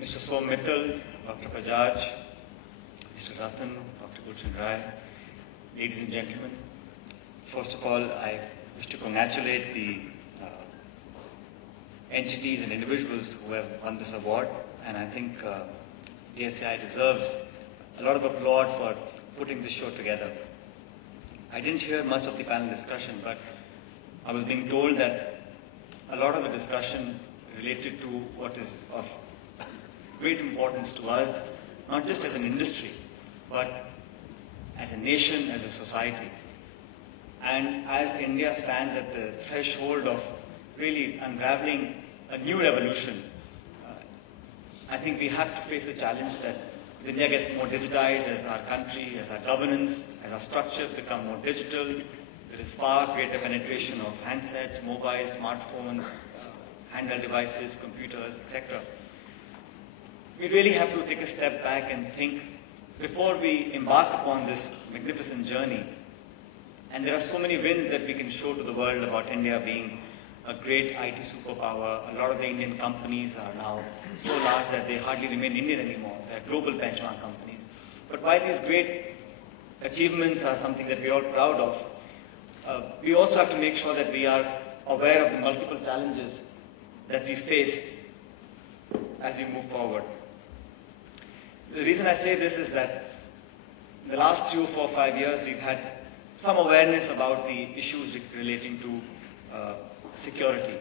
Mr. Som Mittal, Dr. Bajaj, Mr. Ratan, Dr. Gulshan Rai, ladies and gentlemen, first of all, I wish to congratulate the entities and individuals who have won this award, and I think DSCI deserves a lot of applaud for putting this show together. I didn't hear much of the panel discussion, but I was being told that a lot of the discussion related to what is of great importance to us, not just as an industry, but as a nation, as a society. And as India stands at the threshold of really unraveling a new revolution, I think we have to face the challenge that as India gets more digitized, as our country, as our governance, as our structures become more digital, there is far greater penetration of handsets, mobiles, smartphones, handheld devices, computers, etc. We really have to take a step back and think before we embark upon this magnificent journey. And there are so many wins that we can show to the world about India being a great IT superpower. A lot of the Indian companies are now so large that they hardly remain Indian anymore. They're global benchmark companies. But while these great achievements are something that we're all proud of, we also have to make sure that we are aware of the multiple challenges that we face as we move forward. The reason I say this is that in the last 3 or 4 or 5 years, we've had some awareness about the issues relating to security,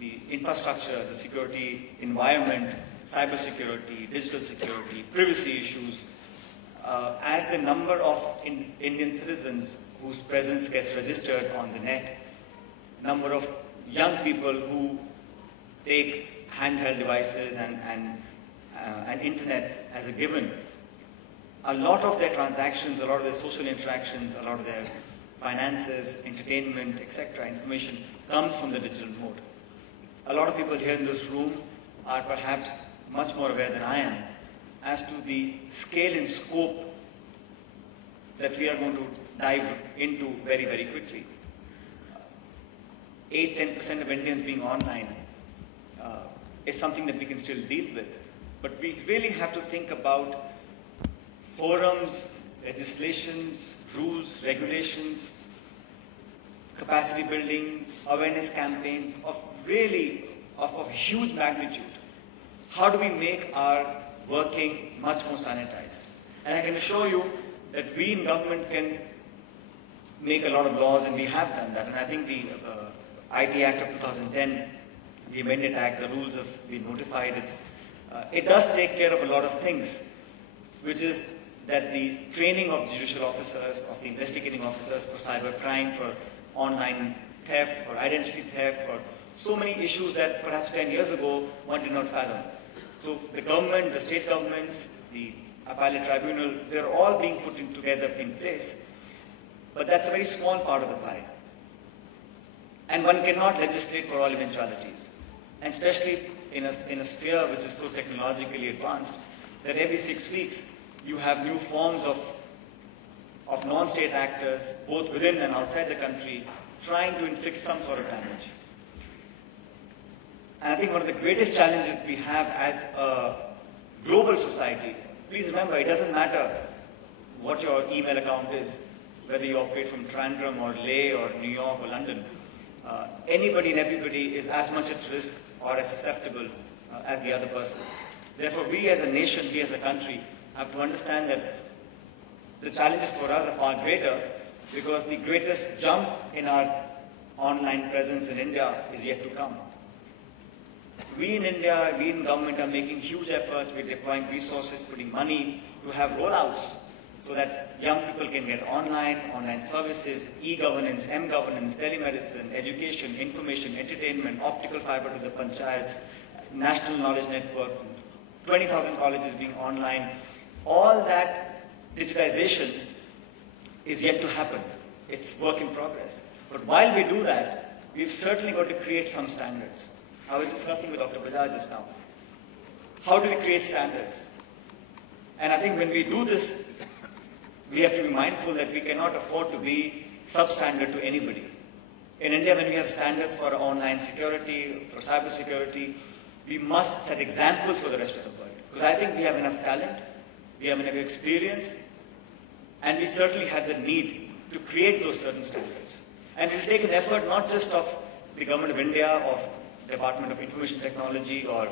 the infrastructure, the security environment, cyber security, digital security, privacy issues. As the number of Indian citizens whose presence gets registered on the net, number of young people who take handheld devices and internet as a given, a lot of their transactions, a lot of their social interactions, a lot of their finances, entertainment, etc., information comes from the digital mode. A lot of people here in this room are perhaps much more aware than I am as to the scale and scope that we are going to dive into very, very quickly. 8–10% of Indians being online is something that we can still deal with. But we really have to think about forums, legislations, rules, regulations, capacity building, awareness campaigns of huge magnitude. How do we make our working much more sanitized? And I can assure you that we in government can make a lot of laws, and we have done that. And I think the IT Act of 2010, the Amended Act, the rules have been notified. It does take care of a lot of things, which is that the training of judicial officers, of the investigating officers for cybercrime, for online theft, for identity theft, for so many issues that perhaps 10 years ago one did not fathom. So the government, the state governments, the appellate tribunal, they're all being put together in place. But that's a very small part of the pie. And one cannot legislate for all eventualities. And especially in a sphere which is so technologically advanced, that every 6 weeks you have new forms of non-state actors, both within and outside the country, trying to inflict some sort of damage. And I think one of the greatest challenges we have as a global society, please remember, it doesn't matter what your email account is, whether you operate from Trandrum or Leh or New York or London. Anybody and everybody is as much at risk or as susceptible as the other person. Therefore, we as a nation, we as a country, have to understand that the challenges for us are far greater, because the greatest jump in our online presence in India is yet to come. We in India, we in government are making huge efforts. We're deploying resources, putting money to have rollouts so that young people can get online services, e-governance, m-governance, telemedicine, education, information, entertainment, optical fiber to the panchayats, national knowledge network, 20,000 colleges being online. All that digitization is yet to happen. It's work in progress. But while we do that, we've certainly got to create some standards. I was discussing with Dr. Bajaj just now. How do we create standards? And I think when we do this, we have to be mindful that we cannot afford to be substandard to anybody. In India, when we have standards for online security, for cyber security, we must set examples for the rest of the world. Because I think we have enough talent, we have enough experience, and we certainly have the need to create those certain standards. And it will take an effort not just of the Government of India, of Department of Information Technology, or